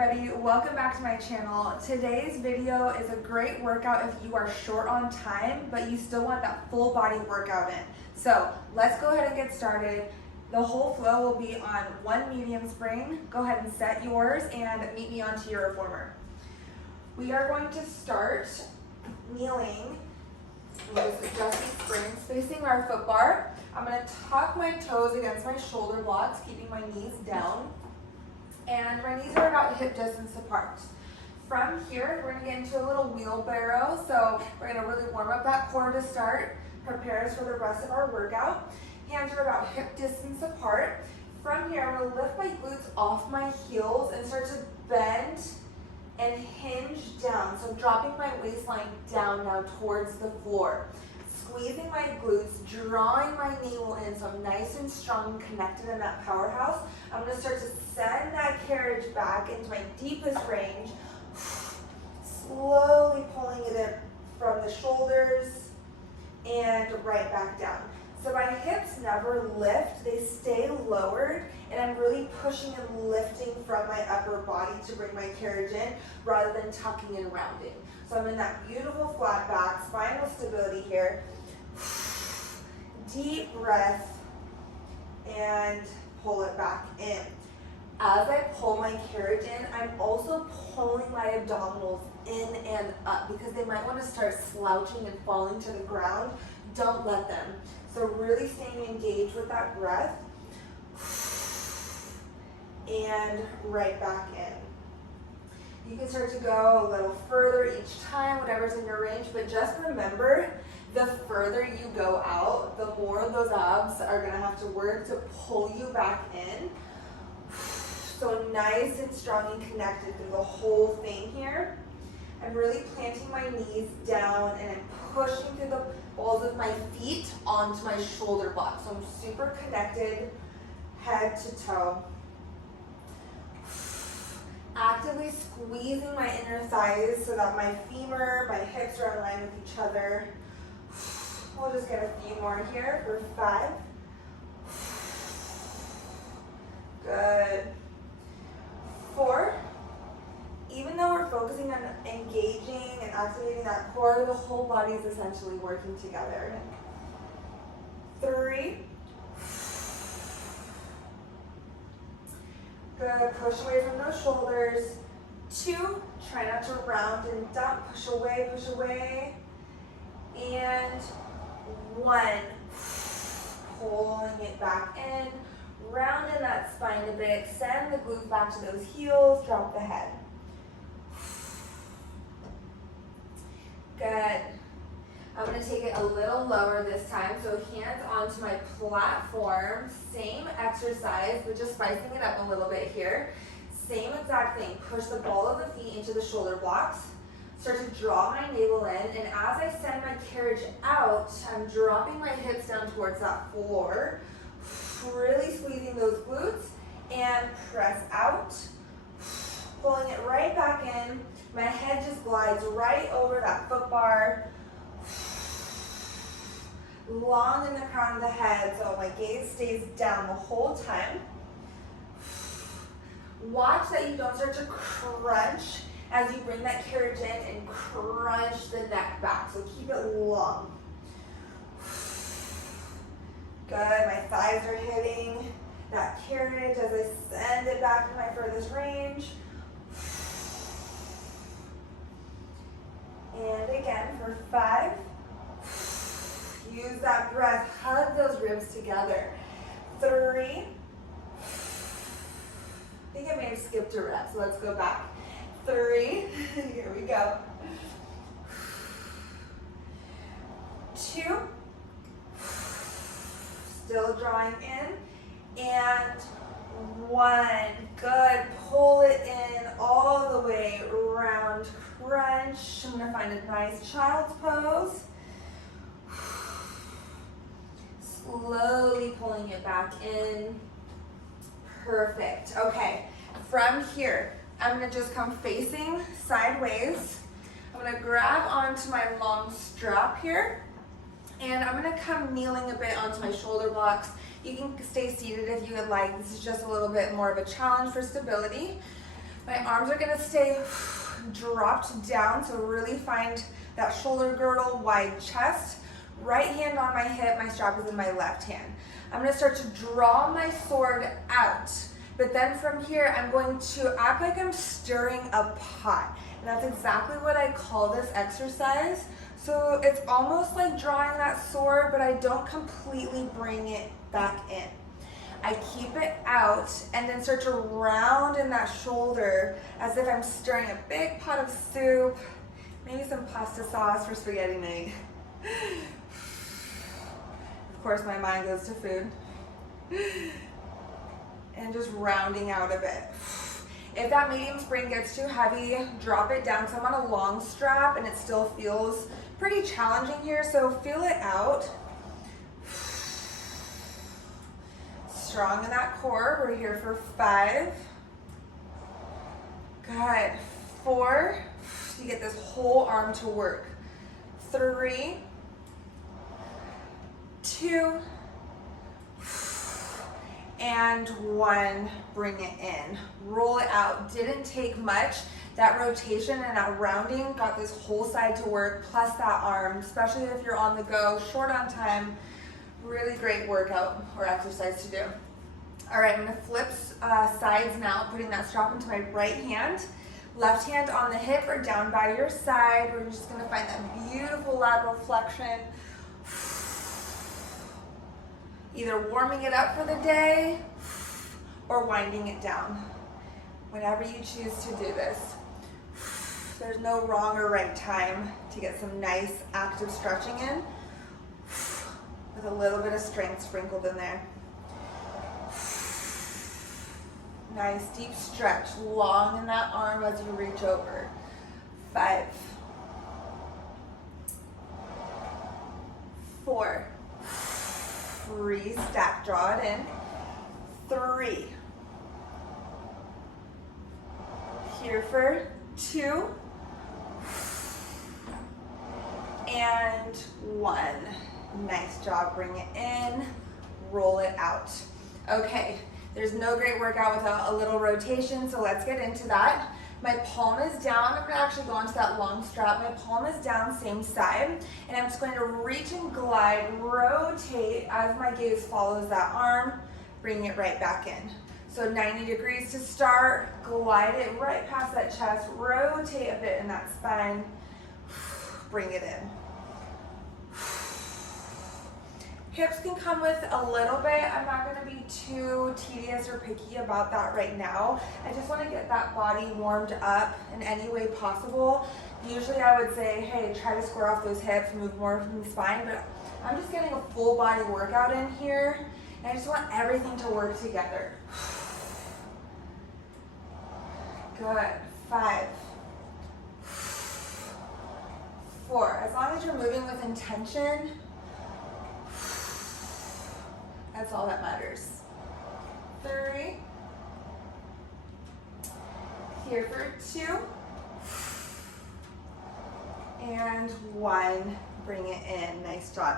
everybody, welcome back to my channel. Today's video is a great workout if you are short on time, but you still want that full body workout in. So let's go ahead and get started. The whole flow will be on one medium spring. Go ahead and set yours and meet me onto your reformer. We are going to start kneeling. We'll just adjust these springs facing our foot bar. I'm going to tuck my toes against my shoulder blocks, keeping my knees down. And my knees are about hip distance apart. From here, we're going to get into a little wheelbarrow. So we're going to really warm up that core to start, prepare us for the rest of our workout. Hands are about hip distance apart. From here, I'm going to lift my glutes off my heels and start to bend and hinge down. So I'm dropping my waistline down now towards the floor. Squeezing my glutes, drawing my navel in so I'm nice and strong and connected in that powerhouse. I'm going to start to send that carriage back into my deepest range, slowly pulling it in from the shoulders and right back down. So my hips never lift, they stay lowered, and I'm really pushing and lifting from my upper body to bring my carriage in rather than tucking and rounding. So I'm in that beautiful flat back, spinal stability here. Deep breath and pull it back in. As I pull my carriage in, I'm also pulling my abdominals in and up because they might want to start slouching and falling to the ground. Don't let them. So really staying engaged with that breath and right back in. You can start to go a little further each time, whatever's in your range, but just remember, the further you go out, the more those abs are going to have to work to pull you back in. So nice and strong and connected through the whole thing here. I'm really planting my knees down and I'm pushing through the balls of my feet onto my shoulder blocks. So I'm super connected head to toe. Actively squeezing my inner thighs so that my femur, my hips are in line with each other. We'll just get a few more here for 5. Good. 4. Even though we're focusing on engaging and activating that core, the whole body is essentially working together. 3. Good. Push away from those shoulders. 2. Try not to round and dump. Push away, push away. And 1. Pulling it back in. Round in that spine a bit. Send the glutes back to those heels. Drop the head. Good. I'm going to take it a little lower this time. So hands onto my platform. Same exercise, but just spicing it up a little bit here. Same exact thing. Push the ball of the feet into the shoulder blocks. Start to draw my navel in, and as I send my carriage out, I'm dropping my hips down towards that floor, really squeezing those glutes, and press out, pulling it right back in. My head just glides right over that foot bar, long in the crown of the head, so my gaze stays down the whole time. Watch that you don't start to crunch as you bring that carriage in and crunch the neck back. So keep it long. Good, my thighs are hitting that carriage as I send it back to my furthest range. And again for 5. Use that breath, hug those ribs together. 3. I think I may have skipped a rep, so let's go back. 3, here we go. 2, still drawing in, and 1, good, pull it in all the way, round crunch. I'm gonna find a nice child's pose. Slowly pulling it back in, perfect. Okay, from here, I'm going to just come facing sideways. I'm going to grab onto my long strap here, and I'm going to come kneeling a bit onto my shoulder blocks. You can stay seated if you would like. This is just a little bit more of a challenge for stability. My arms are gonna stay dropped down, so really find that shoulder girdle, wide chest. Right hand on my hip, my strap is in my left hand. I'm gonna start to draw my sword out, but then from here, I'm going to act like I'm stirring a pot. And that's exactly what I call this exercise. So it's almost like drawing that sword, but I don't completely bring it back in. I keep it out and then start to round in that shoulder as if I'm stirring a big pot of soup, maybe some pasta sauce for spaghetti night. Of course, my mind goes to food. And just rounding out a bit. If that medium spring gets too heavy, drop it down. So I'm on a long strap and it still feels pretty challenging here, so feel it out. Strong in that core. We're here for 5. Good. 4. You get this whole arm to work. 3, 2, and 1. Bring it in. Roll it out. Didn't take much. That rotation and that rounding got this whole side to work, plus that arm, especially if you're on the go, short on time. Really great workout or exercise to do. All right, I'm gonna flip sides now, putting that strap into my right hand. Left hand on the hip or down by your side. We're just gonna find that beautiful lateral flexion. Either warming it up for the day or winding it down. Whenever you choose to do this. There's no wrong or right time to get some nice active stretching in with a little bit of strength sprinkled in there. Nice deep stretch, long in that arm as you reach over. 5, 4, 3, stack, draw it in. 3, here for 2, and 1. Nice job, bring it in, roll it out. Okay, there's no great workout without a little rotation, so let's get into that. My palm is down. I'm gonna actually go onto that long strap. My palm is down, same side, and I'm just going to reach and glide, rotate as my gaze follows that arm, bring it right back in. So 90 degrees to start, glide it right past that chest, rotate a bit in that spine, bring it in. Hips can come with a little bit. I'm not gonna be too tedious or picky about that right now. I just wanna get that body warmed up in any way possible. Usually I would say, hey, try to square off those hips, move more from the spine, but I'm just getting a full body workout in here, and I just want everything to work together. Good. 5, 4. As long as you're moving with intention, that's all that matters. 3, here for 2, and 1. Bring it in. Nice job.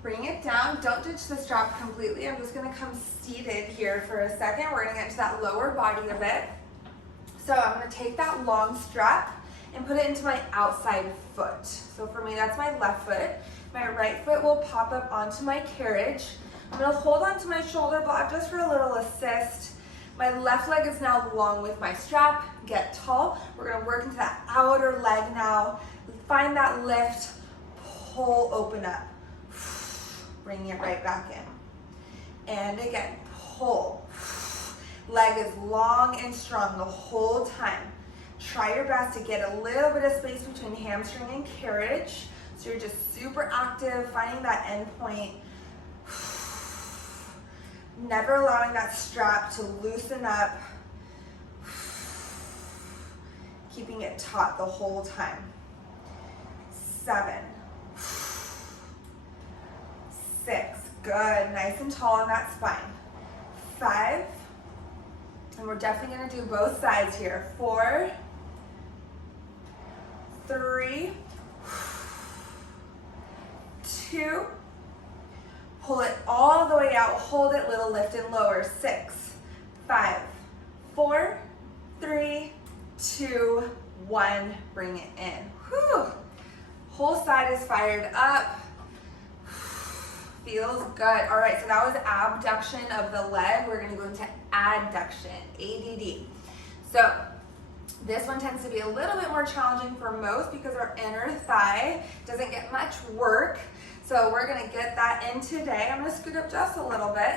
Bring it down. Don't ditch the strap completely. I'm just going to come seated here for a second. We're going to get to that lower body a bit. So I'm going to take that long strap and put it into my outside foot. So for me, that's my left foot. My right foot will pop up onto my carriage. I'm going to hold onto my shoulder block just for a little assist. My left leg is now long with my strap. Get tall. We're going to work into that outer leg now. Find that lift. Pull, open up. Bring it right back in. And again, pull. Leg is long and strong the whole time. Try your best to get a little bit of space between hamstring and carriage. So you're just super active, finding that end point. Never allowing that strap to loosen up. Keeping it taut the whole time. 7, 6, good, nice and tall on that spine. 5, and we're definitely gonna do both sides here. 4, 3, 2, pull it all the way out, hold it, little lift and lower. 6, 5, 4, 3, 2, 1, bring it in. Whew. Whole side is fired up. Feels good. All right, so that was abduction of the leg. We're gonna go into adduction, ADD. So this one tends to be a little bit more challenging for most because our inner thigh doesn't get much work. So we're gonna get that in today. I'm gonna scoot up just a little bit.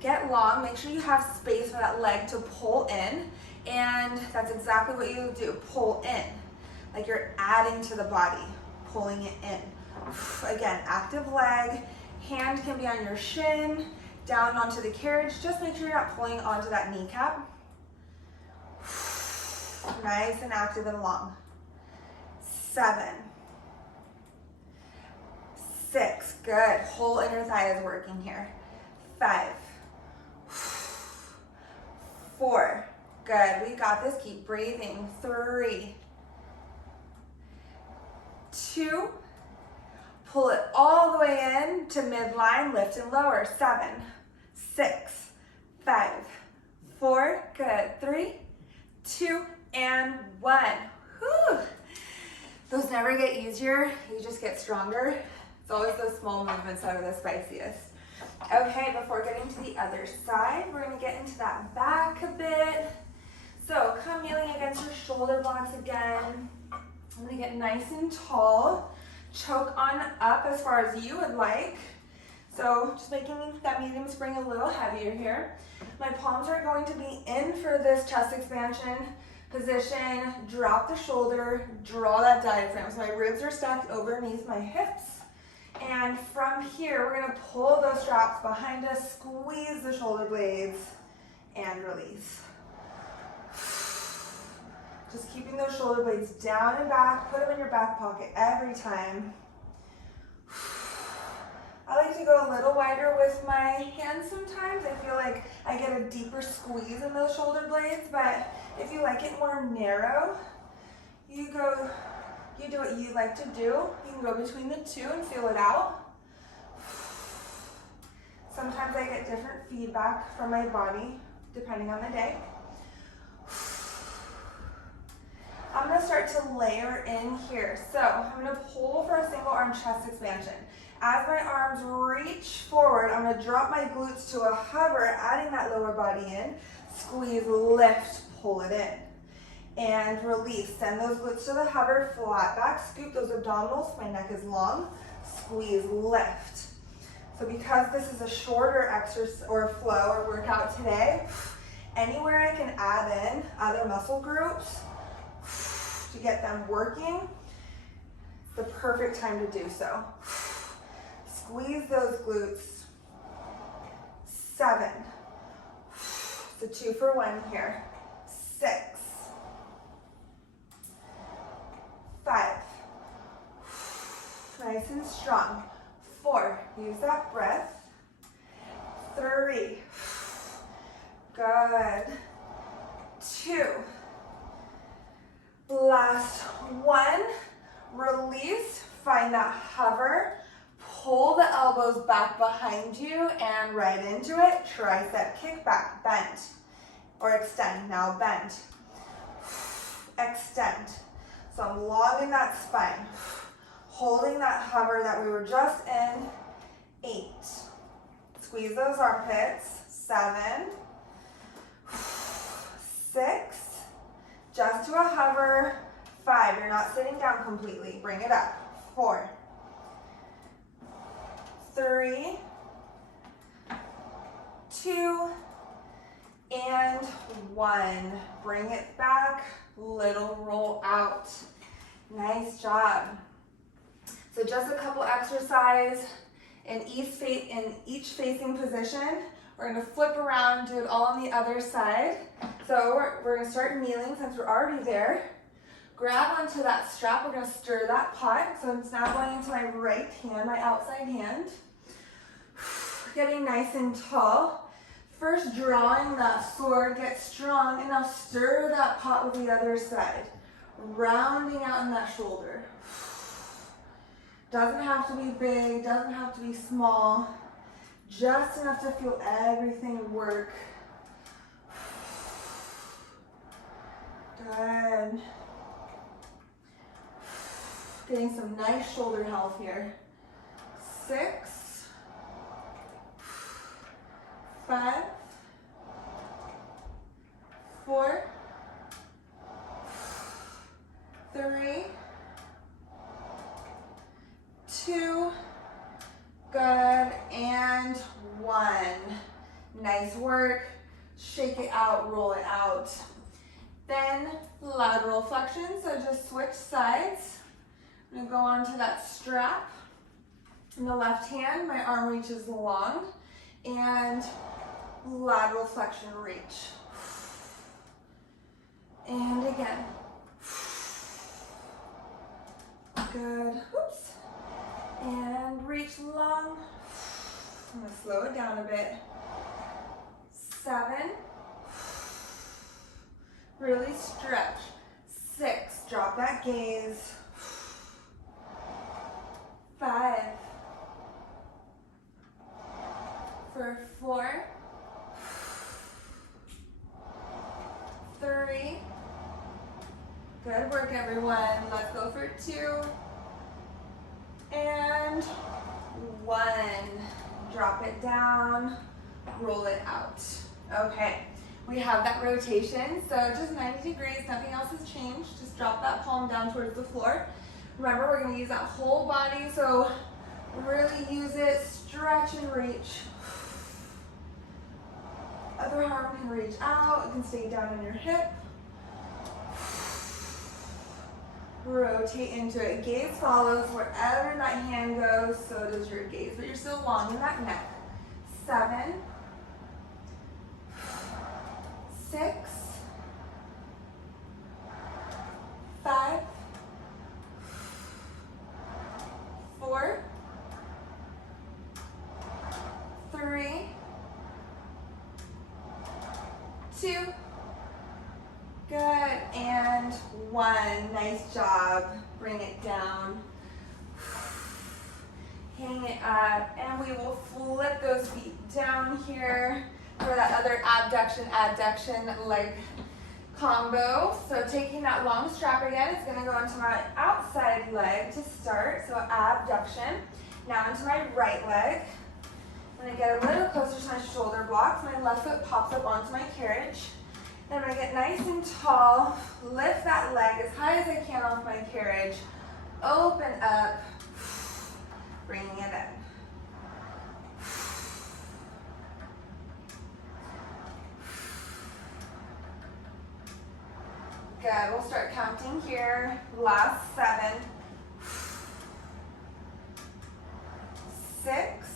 Get long, make sure you have space for that leg to pull in. And that's exactly what you do, pull in. Like you're adding to the body, pulling it in. Again, active leg, hand can be on your shin, down onto the carriage. Just make sure you're not pulling onto that kneecap. Nice and active and long. 7, 6, good. Whole inner thigh is working here. 5, 4, good. We got this. Keep breathing. 3, 2, pull it all the way in to midline, lift and lower. 7, 6, 5, 4, good. 3, 2, and 1. Whew. Those never get easier, you just get stronger. It's always those small movements that are the spiciest. Okay, before getting to the other side, we're gonna get into that back a bit. So come kneeling against your shoulder blocks again. I'm gonna get nice and tall. Choke on up as far as you would like. So just making that medium spring a little heavier here. My palms are going to be in for this chest expansion position. Drop the shoulder, draw that diaphragm. So my ribs are stacked underneath my hips. And from here, we're gonna pull those straps behind us, squeeze the shoulder blades, and release. Just keeping those shoulder blades down and back, put them in your back pocket every time. I like to go a little wider with my hands sometimes. I feel like I get a deeper squeeze in those shoulder blades, but if you like it more narrow, you do what you like to do. You can go between the two and feel it out. Sometimes I get different feedback from my body depending on the day. I'm gonna start to layer in here. So I'm gonna pull for a single arm chest expansion. As my arms reach forward, I'm gonna drop my glutes to a hover, adding that lower body in. Squeeze, lift, pull it in. And release. Send those glutes to the hover, flat back, scoop those abdominals. My neck is long. Squeeze, lift. So because this is a shorter exercise or flow or workout today, anywhere I can add in other muscle groups to get them working, it's the perfect time to do so. Squeeze those glutes. 7. So 2 for 1 here. 6. 5. Nice and strong. 4. Use that breath. 3. Good. 2. Last 1. Release. Find that hover. Pull the elbows back behind you and right into it. Tricep kickback. Bend. Or extend. Now bend. Extend. So I'm logging that spine. Holding that hover that we were just in. 8. Squeeze those armpits. 7. 6. Just to a hover. 5. You're not sitting down completely. Bring it up. 4. 3. 2. And 1. Bring it back. Little roll out. Nice job. So just a couple exercises in each facing position. We're going to flip around, do it all on the other side. So we're going to start kneeling since we're already there. Grab onto that strap. We're going to stir that pot. So it's now going into my right hand, my outside hand. Getting nice and tall. First drawing that sword, get strong, and now stir that pot with the other side. Rounding out in that shoulder. Doesn't have to be big, doesn't have to be small. Just enough to feel everything work. Good. Getting some nice shoulder health here. 6, 5, 4, 3, 2, good, and 1. Nice work. Shake it out, roll it out. Then lateral flexion, so just switch sides. I'm gonna go onto that strap. In the left hand, my arm reaches long, and lateral flexion reach. And again. Good. Oops. And reach long. I'm gonna slow it down a bit. 7. Really stretch. 6. Drop that gaze. 5. For 4. 3. Good work, everyone. Let's go for 2. And 1. Drop it down, roll it out. Okay, we have that rotation, so just 90 degrees, nothing else has changed. Just drop that palm down towards the floor. Remember, we're gonna use that whole body, so really use it, stretch and reach. Other arm can reach out, it can stay down on your hip. Rotate into it. Gaze follows wherever that hand goes, so does your gaze, but you're still long in that neck. 7, 6, 5, 4, 3, 2, good, and 1. Nice job. Bring it down. Hang it up, and we will flip those feet down here for that other abduction leg combo. So taking that long strap again, it's gonna go into my outside leg to start, so abduction. Now into my right leg. I'm gonna get a little closer to my shoulder blocks. My left foot pops up onto my carriage. Then I'm gonna get nice and tall, lift that leg as high as I can off my carriage, open up, bringing it in. Good, we'll start counting here. Last 7, 6,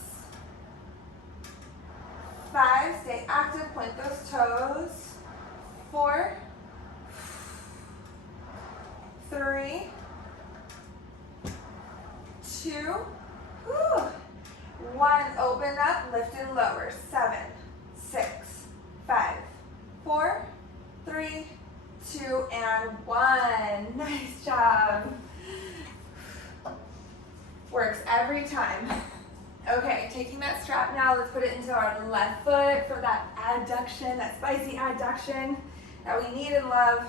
5, stay active, point those toes. 4, 3, 2, 1, open up, lift and lower. 7, 6, 5, 4, 3, 2, and 1. Nice job. Works every time. Okay, taking that strap now, let's put it into our left foot for that adduction, that spicy adduction that we need and love.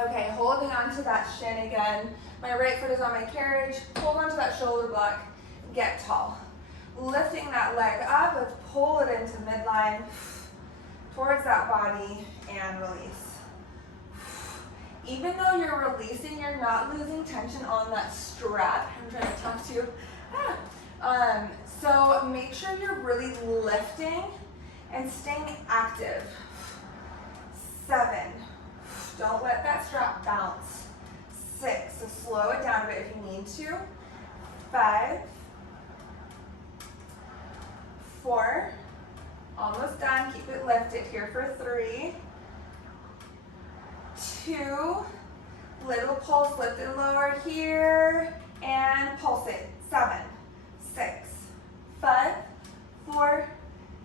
Okay, holding on to that shin again. My right foot is on my carriage. Hold on to that shoulder block. Get tall. Lifting that leg up, let's pull it into midline, towards that body, and release. Even though you're releasing, you're not losing tension on that strap. I'm trying to talk to you. So make sure you're really lifting and staying active. 7, don't let that strap bounce. 6, so slow it down a bit if you need to. 5, 4, almost done, keep it lifted here for 3, 2, little pulse, lift and lower here, and pulse it. 7, 6, 5, 4,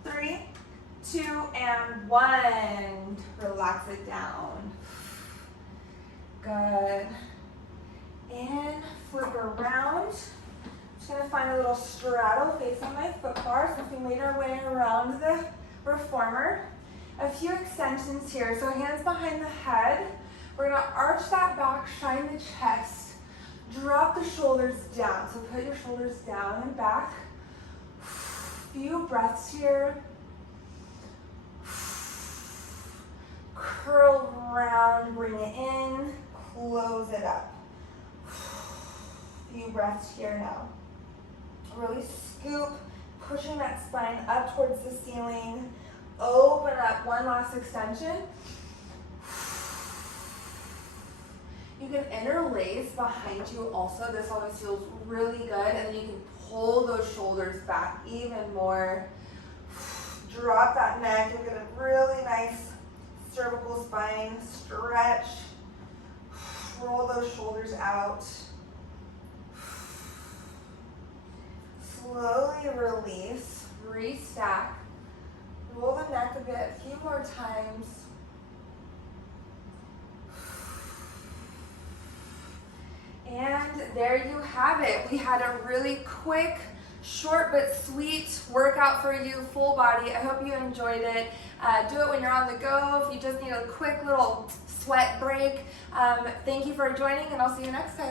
3, 2, and 1. Relax it down. Good. And flip around. Just gonna find a little straddle facing my foot bar since we made our way around the reformer. A few extensions here. So hands behind the head. arch that back, shine the chest, drop the shoulders down. So put your shoulders down and back. Few breaths here. Curl around, bring it in, close it up. Few breaths here now. Really scoop, pushing that spine up towards the ceiling. Open up, one last extension. You can interlace behind you also. This always feels really good. And then you can pull those shoulders back even more. Drop that neck. You'll get a really nice cervical spine stretch. Roll those shoulders out. Slowly release, restack. Roll the neck a bit, a few more times. And there you have it. We had a really quick, short but sweet workout for you, full body. I hope you enjoyed it. Do it when you're on the go. If you just need a quick little sweat break. Thank you for joining, and I'll see you next time.